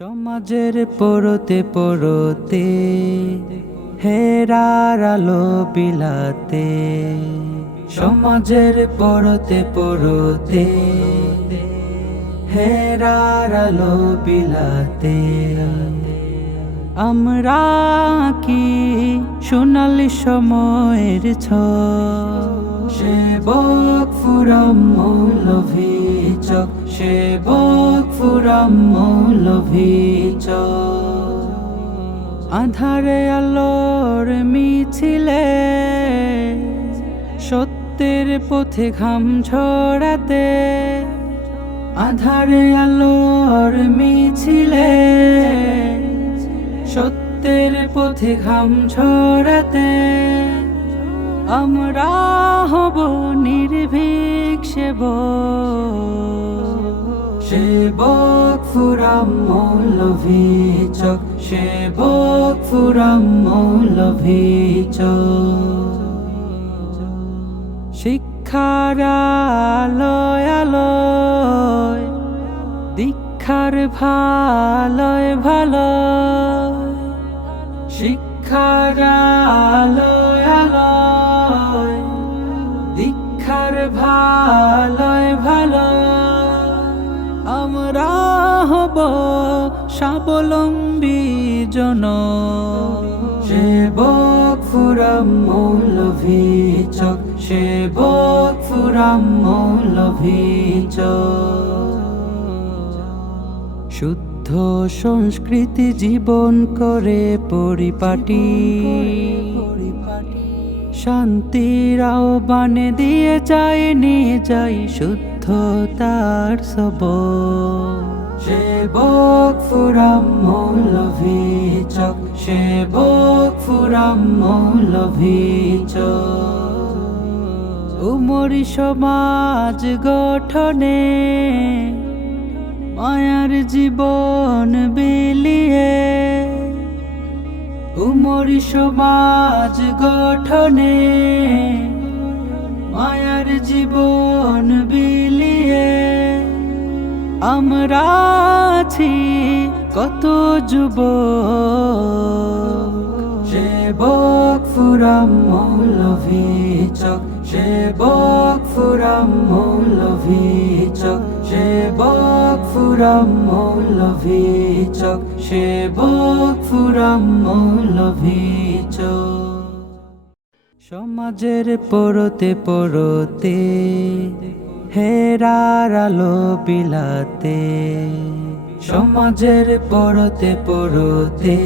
সমাজের পরতে পরতে হেরার আলো বিলাতে, সমাজের পরতে পরতে হেরার আলো বিলাতে, আমরা কি সোনালি সময়ের সেবক ফুরাম মৌলভী চক, সেবক ফুরাম মৌলভী চক। আধারে আলোর মিছিলে সত্যের পথে ঘাম ছড়াতে, আধারে আলোর মিছিলে সত্যের পথে ঘাম ছড়াতে, আমরা হব নির্ভীক সেবক ফুরাম মৌলভী চক, সেবক ফুরাম মৌলভী চক। শিক্ষার আলোয় আলোয় দীক্ষার ভালোয় ভালো, শিক্ষার আলোয় আলোয় দীক্ষার ভালোয় ভালো, আমরা হব স্বাবলম্বী জন সেবক ফুরাম মৌলভী চক, সেবক ফুরাম মৌলভী চক। শুদ্ধ সংস্কৃতি জীবন করে পরিপাটি, শান্তির আহ্বানে দিয়ে যায় নিয়ে যাই শুদ্ধতার সবক, সেবক ফুরাম মৌলভী চক, সেবক ফুরাম মৌলভী চক। উমরি সমাজ গঠনে মায়ার জীবন বিলিয়ে, উমরি সমাজ গঠনে মায়ার জীবন বিলিয়ে, আমরা আছি কত যুবক সেবক ফুরাম মৌলভী চক, সেবক ফুরাম মৌলভী চক, সেবক ফুরাম মৌলভী চক, সেবক ফুরাম মৌলভী চক। সমাজের পরতে পরতে হেরার আলো বিলাতে, সমাজের পরতে পরতে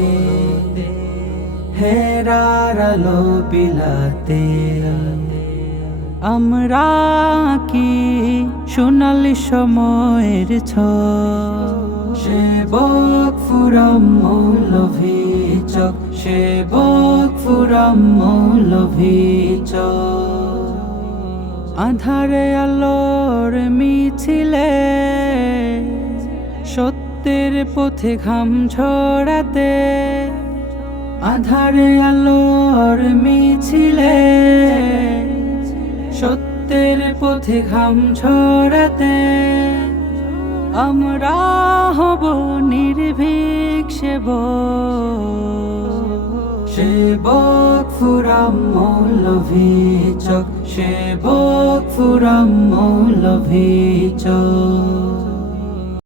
হেরার আলো বিলাতে, আমরা কি সোনালি সময়ের সেবক ফুরাম মৌলভী চক, সেবক ফুরাম মৌলভী চক। আধারে আলোর মিছিলে সত্যের পথে ঘাম ছড়াতে, আধারে আলোর মিছিলে সত্যের পথে ঘাম ছড়াতে, আমরা হব নির্ভীক সেবক ফুরাম মৌলভী চক, সেবক ফুরাম মৌলভী চক।